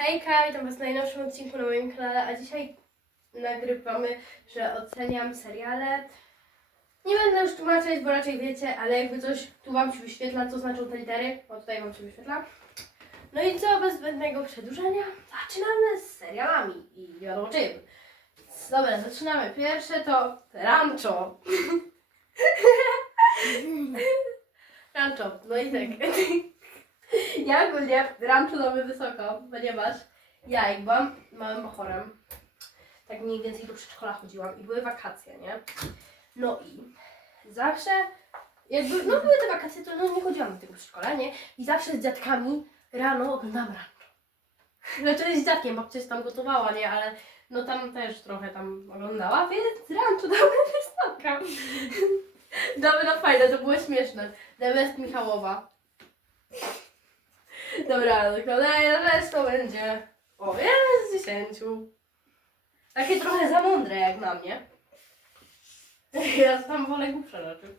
Hejka, witam was w najnowszym odcinku na moim kanale, a dzisiaj nagrywamy, że oceniam seriale. Nie będę już tłumaczyć, bo raczej wiecie, ale jakby coś tu wam się wyświetla, co znaczą te litery, bo tutaj wam się wyświetla. No i co, bez zbędnego przedłużania, zaczynamy z serialami i wiadomo czym. Dobra, zaczynamy. Pierwsze to Rancho. Rancho, no i tak. Ja ogólnie rancho damy wysoko, ponieważ ja jak byłam małym chorem, tak mniej więcej do przedszkola chodziłam i były wakacje, nie? No i zawsze, jakby, no były te wakacje, to no nie chodziłam do tego przedszkola, nie? I zawsze z dziadkami rano oglądam rancho. Znaczy z dziadkiem, babcia się tam gotowała, nie? Ale no tam też trochę tam oglądała, więc rancho damy wysoka. Damy na fajne, to było śmieszne. The Best Michałowa. Dobra, no kolejna rzecz to będzie o jeden z dziesięciu. Takie trochę za mądre jak na mnie. Ja tam wolę głupsze rzeczy.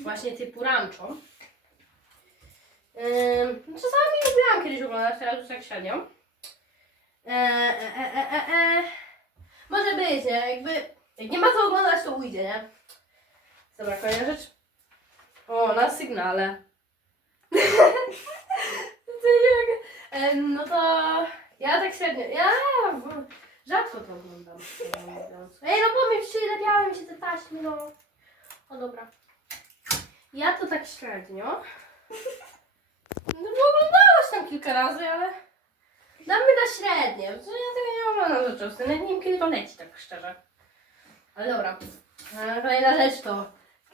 Właśnie typu rancho. Ym, czasami lubiłam kiedyś oglądać, teraz już tak średnio. E, e, e, e, e, e. Może być, nie? Jakby, jak nie ma co oglądać, to ujdzie, nie? Dobra, kolejna rzecz. O, na sygnale. To Em, No to ja tak średnio, ja rzadko to oglądam. Ej, no powiem ci, lepiały mi się te taśmy, no. O dobra. Ja to tak średnio. No bo oglądałaś tam kilka razy, ale damy na średnie. Ja tego nie oglądam za często. Nawet nie wiem kiedy to leci, tak szczerze. Ale dobra. E, Kolejna rzecz to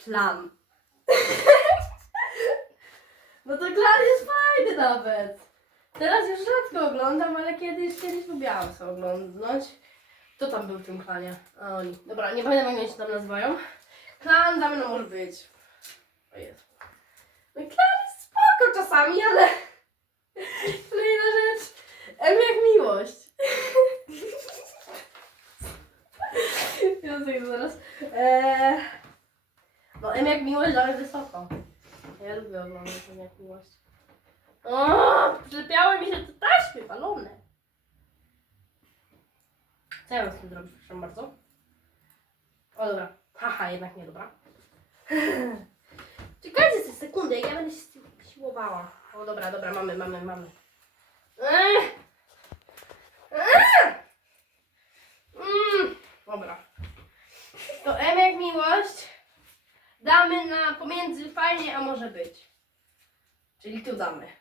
klan. No to klan jest fajny nawet. Teraz już rzadko oglądam, ale kiedyś, kiedyś lubiałam sobie oglądać. Kto tam był w tym klanie? A oni. Dobra, nie pamiętam jak oni się tam nazywają. Klan dawno może być. O jest. No klan jest spoko czasami, ale... Kolejna rzecz. M jak miłość. Ja sobie zaraz. Eee... No M jak miłość, ale wysoko. Ja lubię oglądać M jak miłość. O, przyczepiały mi się te taśmy palone. Co ja mam z tym zrobić, proszę bardzo? O dobra. Haha, jednak nie dobra. Czekajcie sobie sekundę, ja będę się siłowała. O dobra, dobra, mamy, mamy, mamy. Ech. Mm, Dobra. To M jak miłość damy na pomiędzy fajnie, a może być. Czyli tu damy.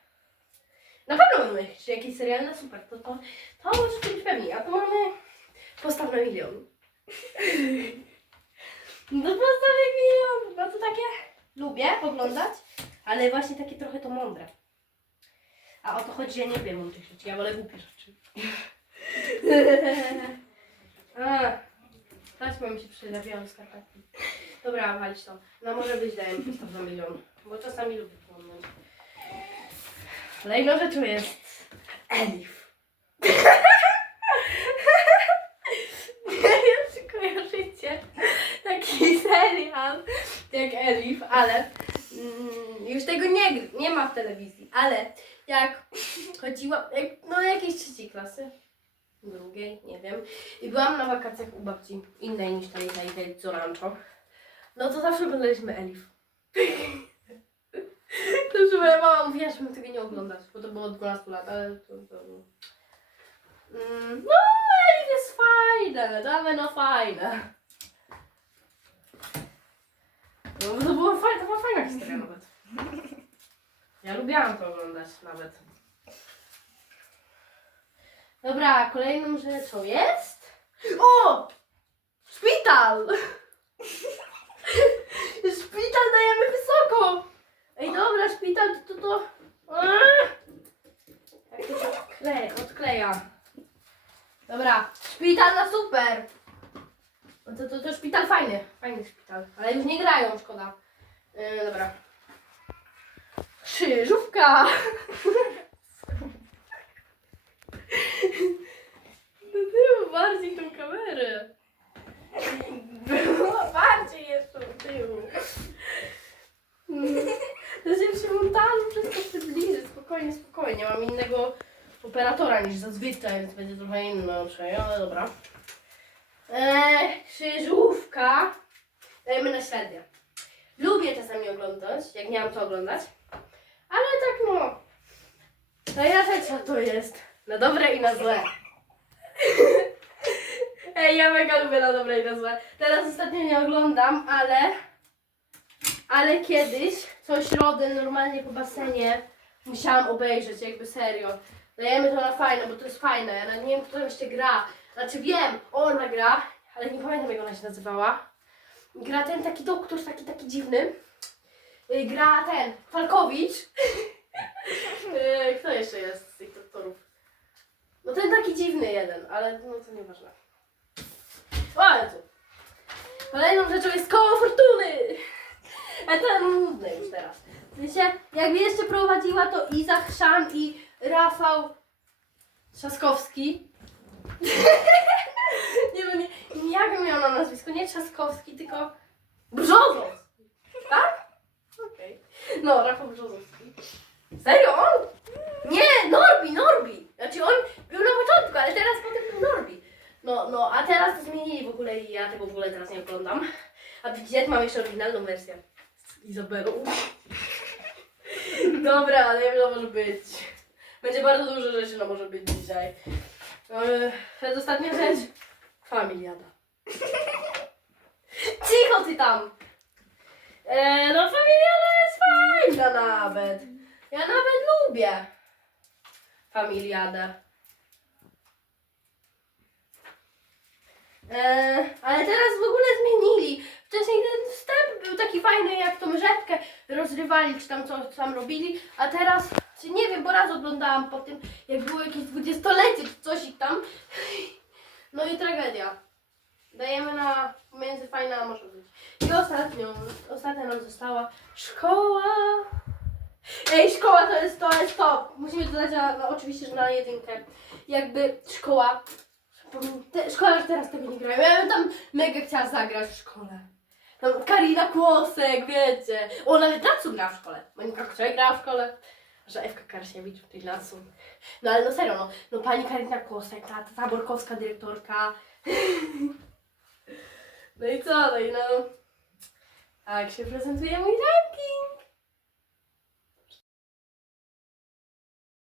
Na pewno będą jakieś, jakieś seriale, super, to, to, to możecie być pewni. A tu mamy postaw na milion. No postaw na milion, no to takie lubię oglądać, ale właśnie takie trochę to mądre. A o to chodzi, że ja nie wiem mądrych rzeczy, ja wolę głupie rzeczy. Taśma mi się przyda, białą skarpetki. Dobra, walić to. No może być daję mi postaw na milion, bo czasami lubię oglądać. Kolejną rzeczą jest Elif. Nie wiem, czy kojarzycie taki serial jak Elif, ale mm, już tego nie, nie ma w telewizji, ale jak chodziłam, jak, no jakiejś trzeciej klasy, drugiej, nie wiem, i byłam na wakacjach u babci, innej niż tej, tej, tej co rancho, no to zawsze oglądaliśmy Elif. Moja mama mówiła, żeby tego nie oglądać, bo to było od 12 lat, ale to... to... Mm, no, jest fajne, dawaj no fajne. No, to, było fajne, to była fajna historia nawet. Ja lubiłam to oglądać nawet. Dobra, kolejną rzeczą jest... O! Szpital dajemy wysoko! Ej, dobra, szpital to to... to... Eee! Jak to się odkleja, odkleja. Dobra, szpital na super! No to, to, to szpital fajny, fajny szpital, ale już nie grają, szkoda. Yy, dobra. Krzyżówka! Do tyłu bardziej tą kamerę. Było bardziej jeszcze do tyłu. To się przy montażu wszystko przybliży, spokojnie. spokojnie, spokojnie. Mam innego operatora niż zazwyczaj, więc będzie trochę inaczej, ale dobra. Eee, krzyżówka. Dajemy na średnie. Lubię czasami oglądać, jak nie mam oglądać. Ale tak no. To ja co to jest. Na dobre i na złe. Ej, ja mega lubię na dobre i na złe. Teraz ostatnio nie oglądam, ale... Ale kiedyś, co środę normalnie po basenie musiałam obejrzeć, jakby serio. Dajemy to na fajne, bo to jest fajne. Ja nie wiem, kto tam jeszcze gra. Znaczy wiem, ona gra, ale nie pamiętam jak ona się nazywała. Gra ten taki doktor, taki, taki dziwny. Y, Gra ten, Falkowicz. Y, Kto jeszcze jest z tych doktorów? No ten taki dziwny jeden, ale no to nieważne. O, ale tu. Kolejną rzeczą jest koło fortuny. A to nudne już teraz. Wiecie, jakby jeszcze prowadziła to Iza Chrzan i Rafał Trzaskowski. nie no, nie, jak miał na nazwisko, nie Trzaskowski, tylko Brzozowski. Tak? Okej. No, Rafał Brzozowski. Serio on? Nie, Norbi, Norbi. Znaczy on był na początku, ale teraz potem był Norbi. No, no, a teraz to zmienili w ogóle i ja tego w ogóle teraz nie oglądam. A widzicie, mam jeszcze oryginalną wersję z Izabelą. Dobra, ale wiem, że może być. Będzie bardzo dużo rzeczy, no może być dzisiaj. Yy, to jest ostatnia rzecz. Familiada. Cicho ty tam! E, no familiada jest fajna nawet. Ja nawet lubię familiadę. E, ale teraz w ogóle zmienili. Wcześniej ten wstęp był taki fajny, jak tą rzepkę rozrywali, czy tam co tam robili, a teraz, czy nie wiem, bo raz oglądałam po tym, jak było jakieś dwudziestolecie, czy coś i tam. No i tragedia. Dajemy na między fajna, może być. I ostatnią, ostatnia nam została szkoła. Ej, szkoła to jest to, jest to. Musimy dodać no, oczywiście, że na jedynkę. Jakby szkoła. Szkoła już teraz tego nie grają. Ja bym tam mega chciała zagrać w szkole. Tam Karina Kłosek, wiecie. O, nawet Lacu gra w szkole. Monika Kuczaj gra w szkole. Że Ewka Karsiewicz, czyli Lacu. No ale no serio, no, no pani Karina Kłosek, ta, ta Borkowska dyrektorka. No i co, no i no. Tak się prezentuje mój ranking.